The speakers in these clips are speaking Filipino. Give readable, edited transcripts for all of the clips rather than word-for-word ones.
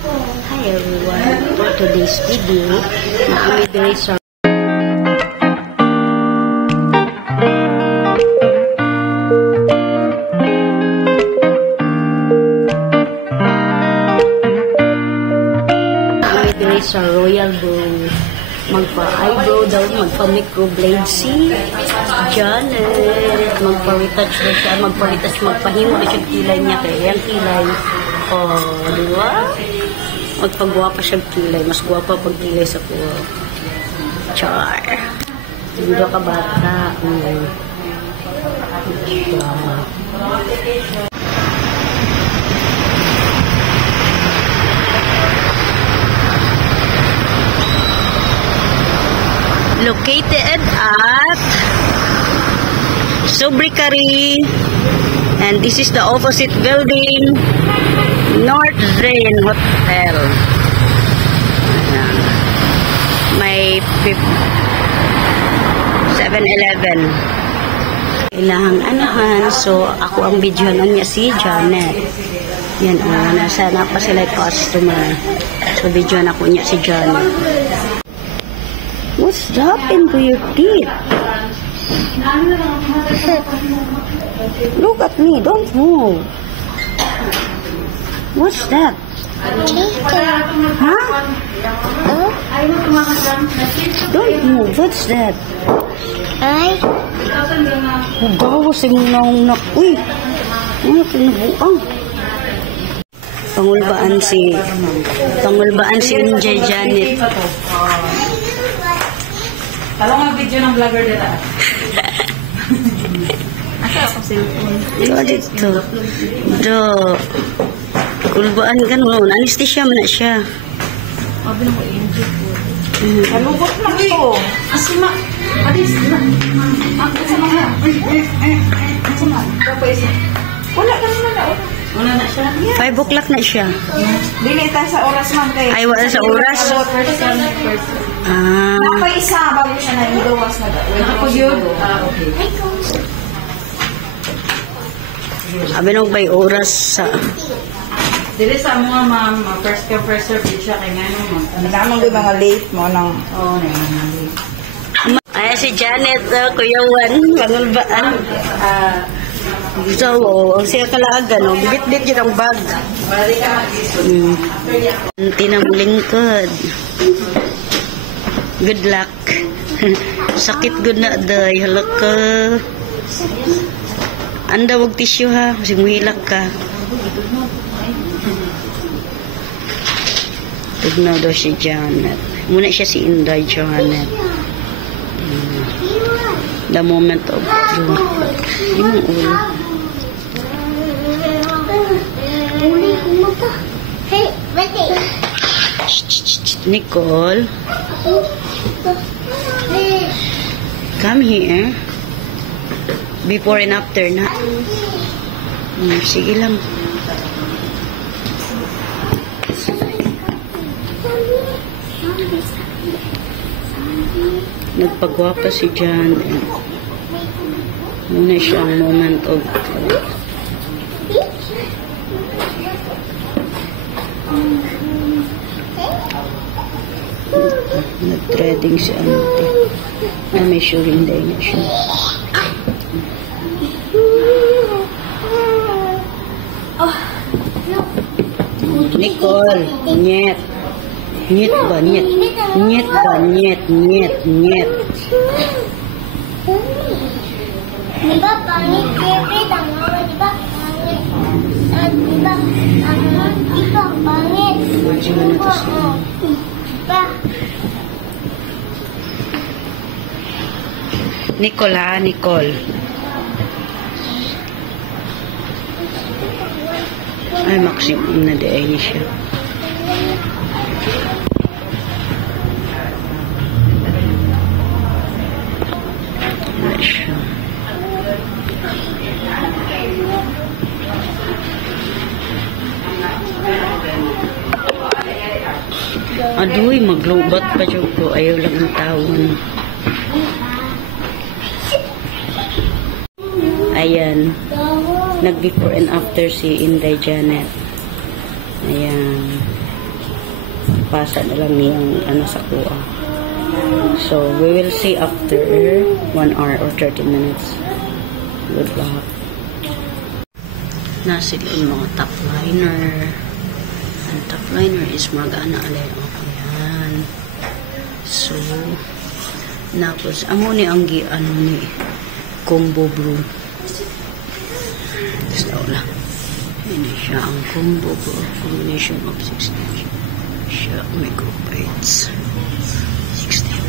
Hi everyone, for today's video, naami diri sa Royal Bow. Magpa-eyebrow daw, magpa-microblade si Janet. Magpa-retouch daw siya, magpahimo na siya kilay niya kaya yung kilay. Diba? Magpagwapa siya kilay. Mas gwapa pag kilay sa kuha. Char. Hindi ka bata. Located at Sobrikari, and this is the opposite building, North Zain Hotel. May 7-Eleven. Kailangan anahan, so ako ang videohan niya si Janet. Yan nasa na pa sila customer. So videohan ako niya si Janet. What's happened to your teeth? Look at me, don't move. What's that? Huh? Don't move, what's that? Bawas yung naunak. Uy, ano pinabuang? Pangulbaan si Injay Janet. Talo nga video ng vlogger dito. Asa ako cellphone. Dito. Kulbaan ka no. Anesthesia mo na siya. Sabi na ko, Angel po. Nalugot na ito. Asima. Alis na. Asima nga. Asima. Wala ka naman na. Wala na siya. 5 o'clock na siya. Dili ta sa oras man kay. Ay, wala sa oras. Napay isa bago siya na igawas na. Nakapag yun? Okay. Sabi nung may oras sa... Dili sa mga ma'am, first come first serve siya kay nga nung naman ko mga late mo nang late. Ay, si Janet, Kuya Juan, pangulbaan. So, siya kalaaga, no? Bit-bit yun ang bag. Tinamulingkod. Good luck. Sakit good na day. Halak ka. Anda, wag tissue ha. Kasi muhilak ka. Tugnaw daw si Janet. Muna siya si Inday Janet. The moment of truth. Yung ulo. Nicole, come here. Before and after na. Sige lang. Nagpagwapa si Jan. Muna siyang moment of truth. Nag-threading si ante. May suring day na siya. Nicole, nyet. Nyet ba, nyet. Nyet ba, nyet, nyet, nyet. Diba pangit, Pepe? Tama ka, diba? Pangit. Diba? Diba pangit? Diba? Nicole ha, Nicole. Ay, maximum na dahil siya. Wala siya. Aduy, maglubat pa siya ko. Ayaw lang ang tawon. Ayan. Nag-before and after si Inday Janet. Ayan. pasa na lang niyang ano sa kuha. So, we will see after 1 hour or 30 minutes. Good luck. Na sila yung mga top liner. Ang top liner is magana alay. Yan. So, napos, amo ni ang ano ni combo brew. So, lang. Ini siya ang combo brew. Combination of 60. Siya, microbites. 60.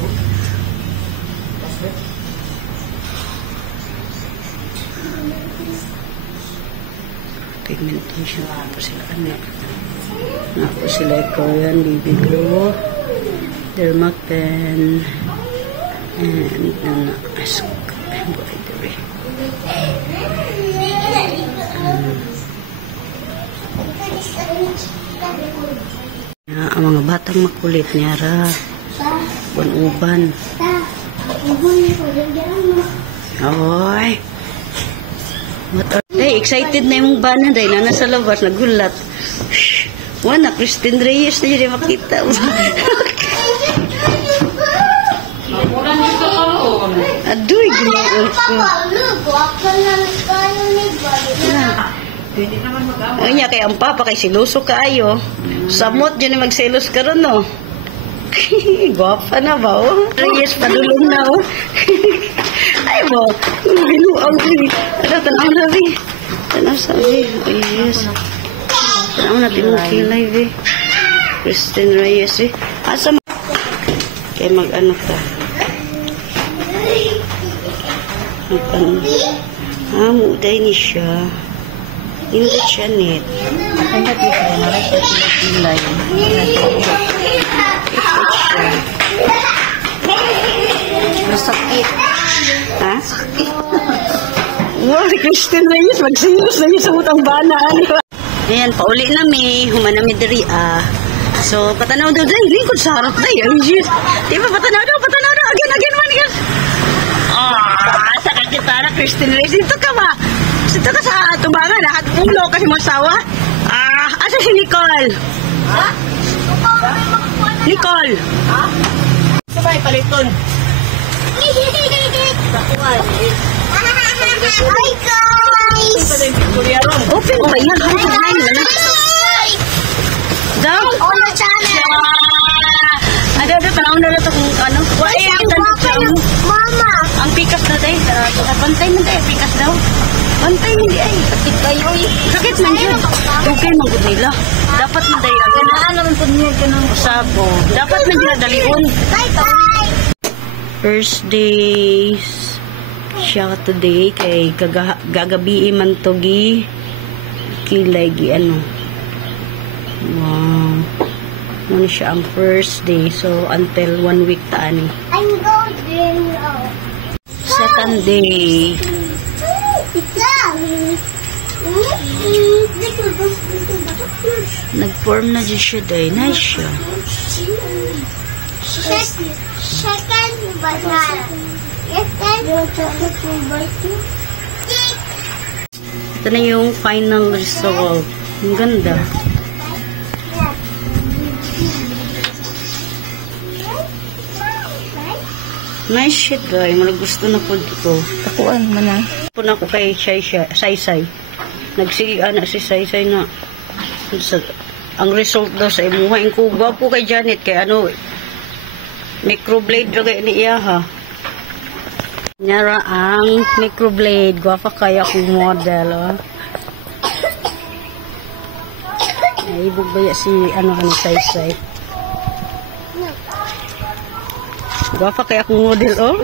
Pigmentation. Tapos sila ano. Tapos sila Korean BB Glow. Dermapen. And embroidery. Ang mga batang makulit niya ra. Uban-uban. Oy. Hey, excited na yung bana dahil na nasa labas, nagulat. Wala, Christine Reyes na yun makita. Aduh, ginaon ko. Ay niya, kaya ang papa kay siluso kaayo. Samot dyan na magselos ka ron, no? Gwapa na ba, oh? Reyes, padulong na, oh. Ay mo, binuang ko. Ano, tanaw na, vi. Tanaw sabi. Ay, yes. Tanaw natin yung kilay, vi. Christine Reyes, eh. Asa mo? Kaya mag-ano ka. Mag-ano. Muday ni siya. Hindi siya net. Ay, natin siya. Maray siya sila kilay. Masakit. Ha? Wow, si Christine Reyes, magsilos na niya sa utang bana. Ayan, pauli na mi. Humanami diri, So, patanaw daw dahil. Lingkod sa harap dahil. Di ba, patanaw daw. Again, man. Sa kakitara, Christine Reyes. Dito ka ba? Dito ka sa tubangan, at ulo kasi mo asawa. Asa si Nicole? Ha? Nicole! Ha? Sabay, paliton. Hi guys! Open ba yan? Daw? On the channel! Ada, panahon na ito kung ano. Mama! Ang pikas na tayo. Pantay man tayo, pikas daw. Pantay man tayo. Sakit kayo eh. Sakit man yun. Okay, magod nila. Dapat man tayo. Alam po niyo ka ng Sabo. Dapat man nila dalion. Bye-bye! First days siya today kay gagabi man to gi kilay gi ano. Wow. Ano siya ang first day. So until 1 week taani. I'm going now. Second day. Nag-form na dyan siya day. Nice siya. Second banana. Ito na yung final result. Ang ganda. Nice shit, guy. Malag gusto na po dito. Takuan man na. Po na ko kay Saysay. Nagsige anak si Saysay na ang result daw sa imuha. Ang kuba po kay Janet. Kay ano, microblade ragay ni iya ha. Nyara ang microblade. Gwapa kaya kong model. Oh. Ay, bugbaya si ano Saysay. Gwapa kaya akong model, oh.